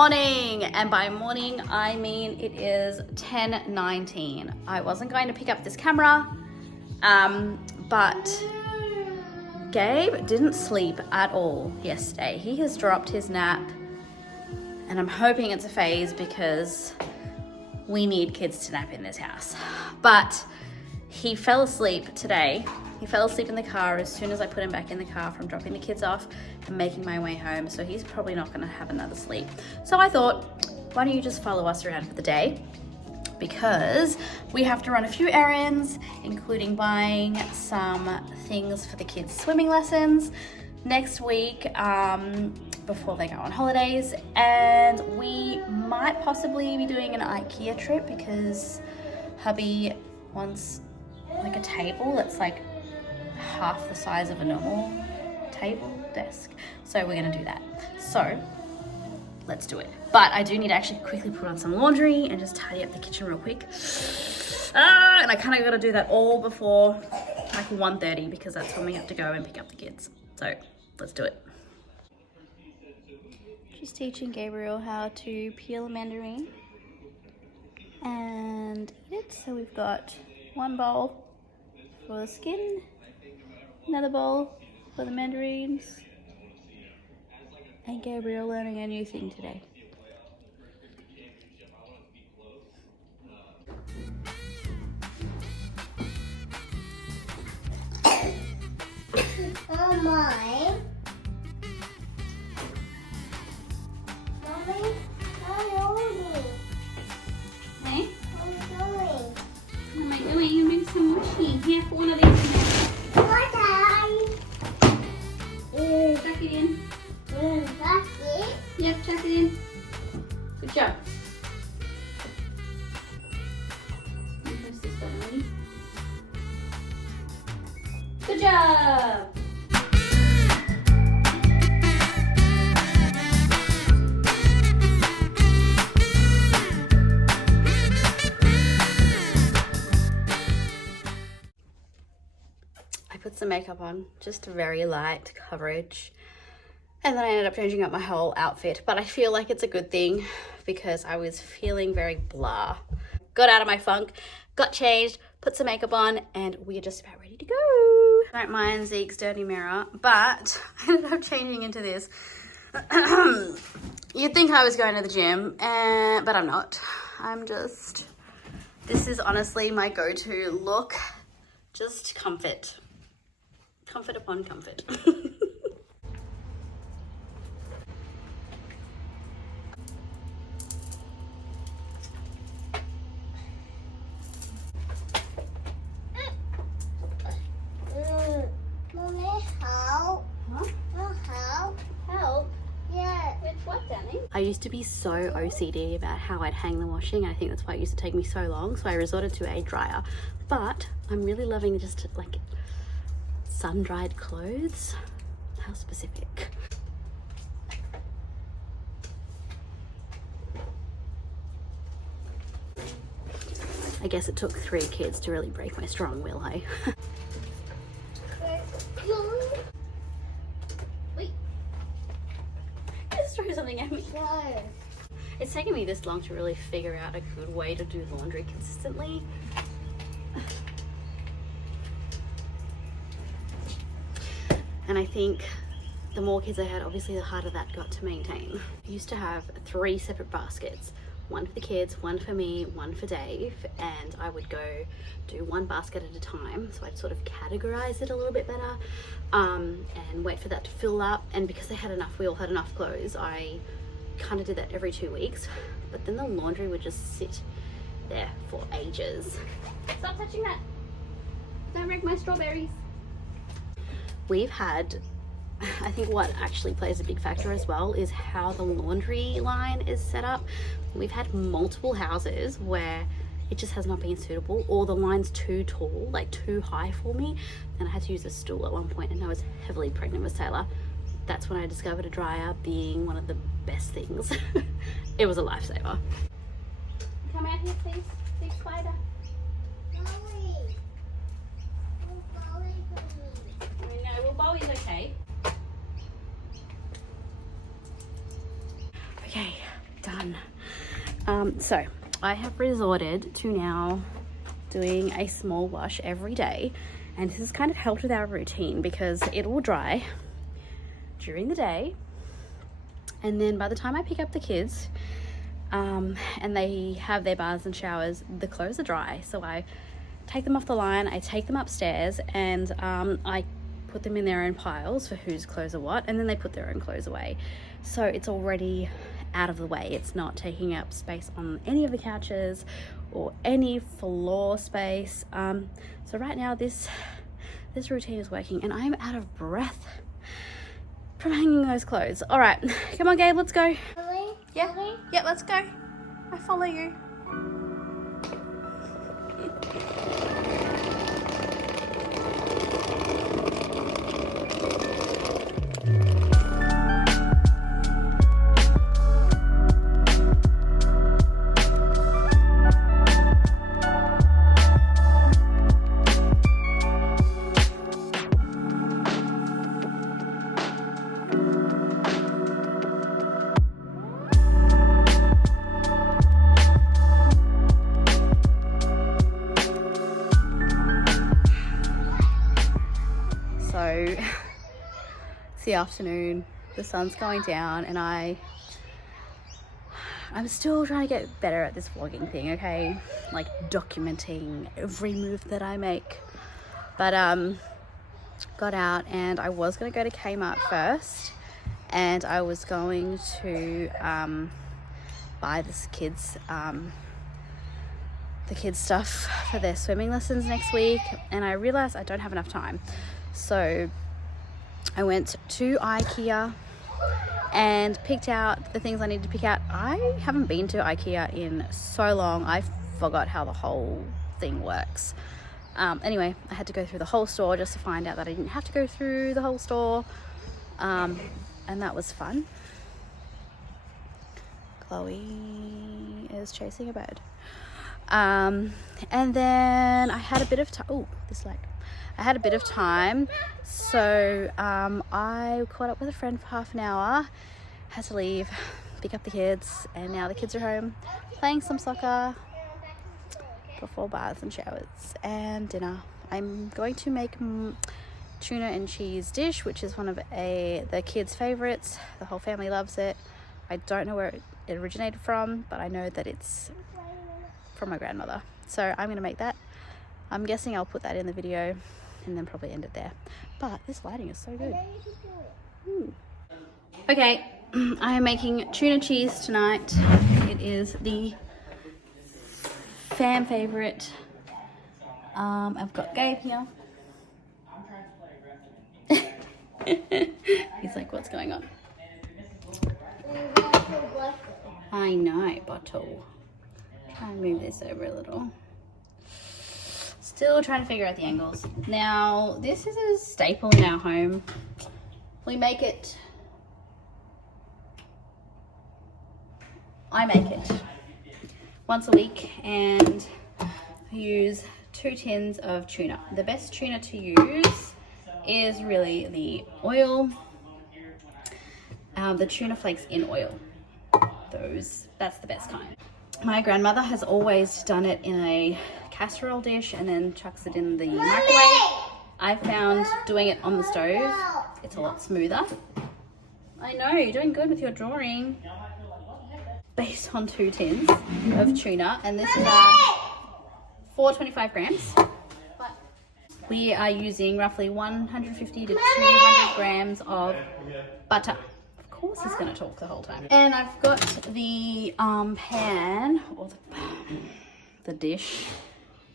morning, and by morning I mean it is 10:19. I wasn't going to pick up this camera, but Gabe didn't sleep at all yesterday. He has dropped his nap, and I'm hoping it's a phase because we need kids to nap in this house. But he fell asleep today. He fell asleep in the car as soon as I put him back in the car from dropping the kids off and making my way home. So he's probably not gonna have another sleep. So I thought, why don't you just follow us around for the day? Because we have to run a few errands, including buying some things for the kids' swimming lessons next week before they go on holidays. And we might possibly be doing an IKEA trip because hubby wants like a table that's like half the size of a normal desk. So we're gonna do that. So let's do it. But I do need to actually quickly put on some laundry and just tidy up the kitchen real quick. And I kind of got to do that all before like 1:30 because that's when we have to go and pick up the kids. So let's do it. Just teaching Gabriel how to peel a mandarin and eat it. So we've got one bowl for the skin, another bowl for the mandarins, and Gabriel learning a new thing today. Oh my. Mommy, I'm doing. Hey? I'm doing. What am I doing? You're making some mushy. Here, put one of these in What time? there. Chuck it in. That's it. Yep, chuck it in. Good job. Press this button, ready? Good job! I put some makeup on, just very light coverage. And then I ended up changing up my whole outfit, but I feel like it's a good thing because I was feeling very blah. Got out of my funk, got changed, put some makeup on, and we are just about ready to go. Don't mind Zeke's dirty mirror, but I ended up changing into this. You'd think I was going to the gym, but I'm not. This is honestly my go-to look. Just comfort. Comfort upon comfort. Mommy, help. Huh? Help. Help? Yeah. With what, Danny? I used to be so OCD about how I'd hang the washing, and I think that's why it used to take me so long, so I resorted to a dryer. But I'm really loving just like sun-dried clothes. How specific. I guess it took 3 kids to really break my strong will, hey? Wait. Just throw something at me. No. It's taken me this long to really figure out a good way to do laundry consistently. And I think the more kids I had, obviously the harder that got to maintain. I used to have 3 separate baskets. One for the kids, one for me, one for Dave, and I would go do one basket at a time. So I'd sort of categorize it a little bit better and wait for that to fill up. And because we all had enough clothes, I kind of did that every 2 weeks. But then the laundry would just sit there for ages. Stop touching that. Don't wreck my strawberries. We've had, I think what actually plays a big factor as well is how the laundry line is set up. We've had multiple houses where it just has not been suitable, or the line's too tall, like too high for me, and I had to use a stool at one point, and I was heavily pregnant with Taylor. That's when I discovered a dryer being one of the best things. It was a lifesaver. Come out here, please, big spider. Mommy. Mommy for me. No, well, Bowie's okay. Okay, done. So I have resorted to now doing a small wash every day, and this has kind of helped with our routine because it will dry during the day, and then by the time I pick up the kids and they have their baths and showers, the clothes are dry. So I take them off the line, I take them upstairs, and I put them in their own piles for whose clothes are what, and then they put their own clothes away. So it's already out of the way. It's not taking up space on any of the couches or any floor space. So right now this routine is working, and I'm out of breath from hanging those clothes. All right, come on Gabe, let's go. Really? Yeah, Really? yeah, let's go. I follow you. So it's the afternoon, the sun's going down, and I'm still trying to get better at this vlogging thing, okay? Like documenting every move that I make. But got out, and I was gonna go to Kmart first, and I was going to buy the kids stuff for their swimming lessons next week, and I realized I don't have enough time. So I went to IKEA and picked out the things I needed to pick out. I haven't been to IKEA in so long, I forgot how the whole thing works. Anyway, I had to go through the whole store just to find out that I didn't have to go through the whole store, and that was fun. Chloe is chasing a bird. And then I had a bit of time. Oh, this light. I had a bit of time, so I caught up with a friend for half an hour, had to leave, pick up the kids, and now the kids are home playing some soccer before baths and showers and dinner. I'm going to make tuna and cheese dish, which is one of the kids' favorites. The whole family loves it. I don't know where it originated from, but I know that it's from my grandmother. So I'm going to make that. I'm guessing I'll put that in the video and then probably end it there. But this lighting is so good. Okay, I am making tuna cheese tonight. It is the fan favorite. I've got Gabe here. He's like, what's going on? I know, bottle. Try and move this over a little. Still trying to figure out the angles. Now, this is a staple in our home. We make it. I make it once a week, and I use 2 tins of tuna. The best tuna to use is really the oil, the tuna flakes in oil. That's the best kind. My grandmother has always done it in a casserole dish and then chucks it in the microwave. I found doing it on the stove, it's a lot smoother. I know, you're doing good with your drawing. Based on 2 tins of tuna, and this is at 425 grams. But we are using roughly 150 to 200 grams of butter. Of course he's going to talk the whole time. And I've got the pan, or the dish,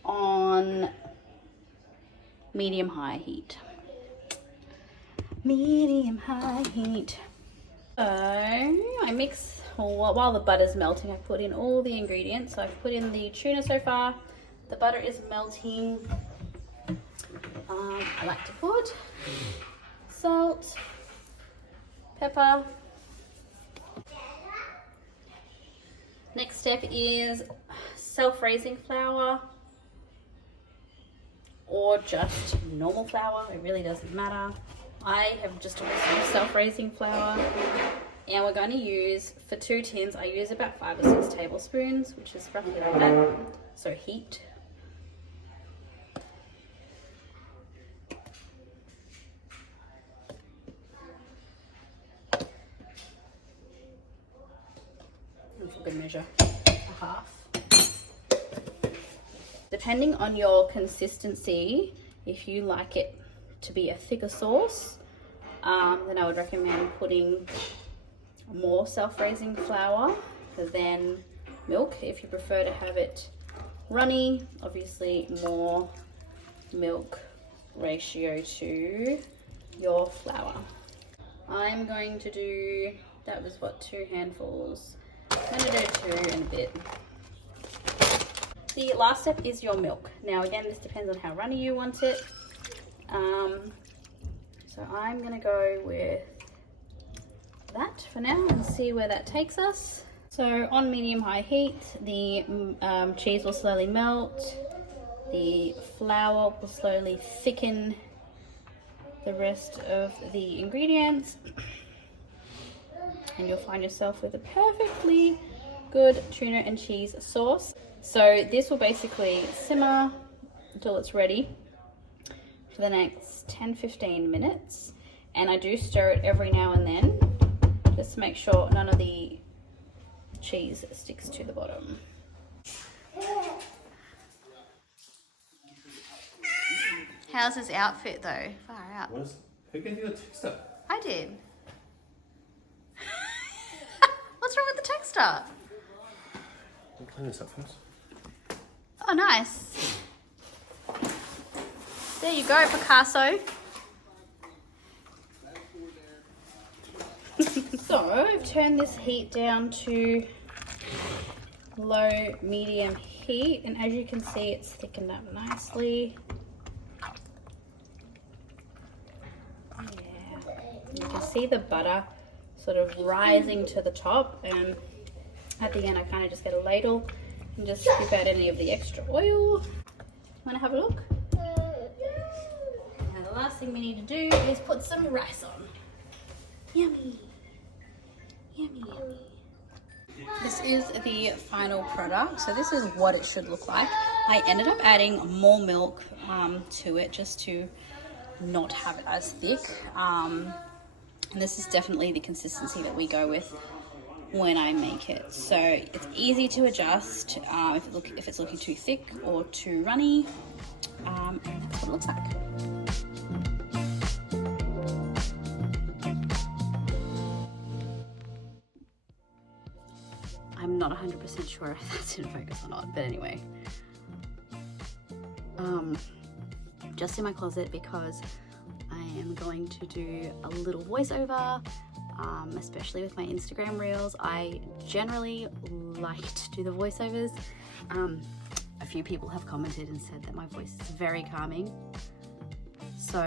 on medium-high heat. Medium-high heat. So I mix, while the butter's melting, I put in all the ingredients. So I've put in the tuna so far. The butter is melting. I like to put salt, pepper. Next step is self-raising flour, or just normal flour. It really doesn't matter. I have just also self-raising flour. And we're going to use, for 2 tins, I use about 5 or 6 tablespoons, which is roughly like that. So heaped. And for good measure, a half. Depending on your consistency, if you like it to be a thicker sauce, then I would recommend putting more self-raising flour than milk. If you prefer to have it runny, obviously more milk ratio to your flour. I'm going to do, that was what, 2 handfuls. I'm going to do 2 and a bit. The last step is your milk. Now again, this depends on how runny you want it. So I'm going to go with that for now and see where that takes us. So on medium-high heat, the cheese will slowly melt. The flour will slowly thicken the rest of the ingredients. And you'll find yourself with a perfectly good tuna and cheese sauce. So this will basically simmer until it's ready for the next 10-15 minutes. And I do stir it every now and then, just to make sure none of the cheese sticks to the bottom. How's his outfit though? Far out. Who gave you the texter? I did. What's wrong with the texter? I'll clean this up first. Oh, nice. There you go, Picasso. So I've turned this heat down to low medium heat, and as you can see, it's thickened up nicely. Yeah, you can see the butter sort of rising to the top, and at the end I kind of just get a ladle and just scoop out any of the extra oil. Want to have a look? Now the last thing we need to do is put some rice on. Yummy. Yummy, yummy. This is the final product. So this is what it should look like. I ended up adding more milk to it just to not have it as thick. And this is definitely the consistency that we go with when I make it. So it's easy to adjust if it's looking too thick or too runny. And that's what it looks like. I'm not 100% sure if that's in focus or not, but anyway. Just in my closet because I am going to do a little voiceover, especially with my Instagram reels. I generally like to do the voiceovers. A few people have commented and said that my voice is very calming. So,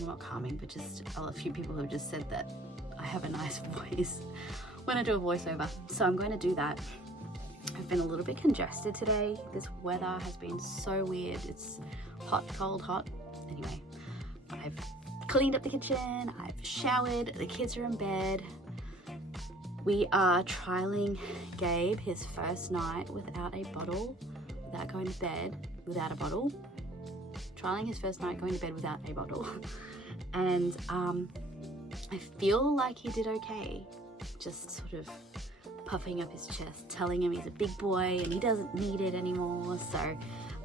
well, not calming, but just a few people have just said that I have a nice voice when I do a voiceover. So I'm going to do that. I've been a little bit congested today. This weather has been so weird. It's hot, cold, hot. Anyway, I've cleaned up the kitchen, I've showered, the kids are in bed. We are trialing Gabe his first night without a bottle, without going to bed without a bottle. Trialing his first night going to bed without a bottle. And I feel like he did okay. Just sort of puffing up his chest, telling him he's a big boy and he doesn't need it anymore. So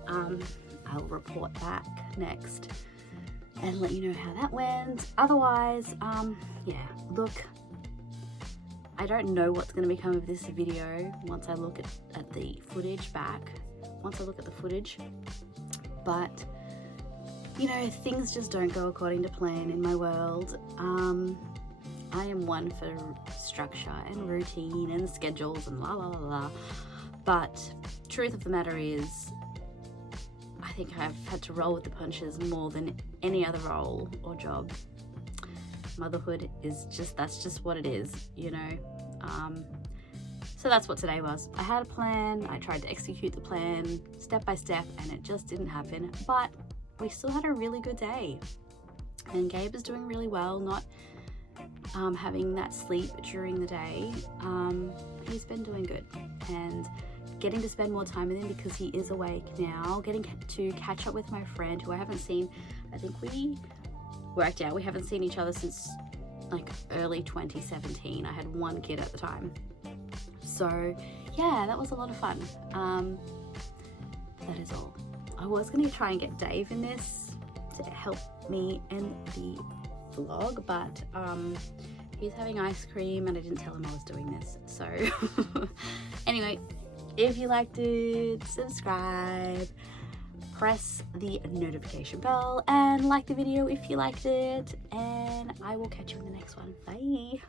I'll report back next and let you know how that went. Otherwise, yeah, look, I don't know what's going to become of this video once I look at the footage back, but you know, things just don't go according to plan in my world. I am one for structure and routine and schedules and la la la la, but truth of the matter is, I think I've had to roll with the punches more than any other role or job. Motherhood is that's just what it is, you know. So that's what today was. I had a plan, I tried to execute the plan step by step, and it just didn't happen, but we still had a really good day. And Gabe is doing really well, not having that sleep during the day, he's been doing good, and getting to spend more time with him because he is awake now, getting to catch up with my friend who I haven't seen. I think we worked out we haven't seen each other since like early 2017. I had one kid at the time. So yeah, that was a lot of fun. That is all. I was going to try and get Dave in this to help me in the vlog, but he's having ice cream and I didn't tell him I was doing this. So anyway, if you liked it, subscribe, press the notification bell, and like the video if you liked it, and I will catch you in the next one. Bye.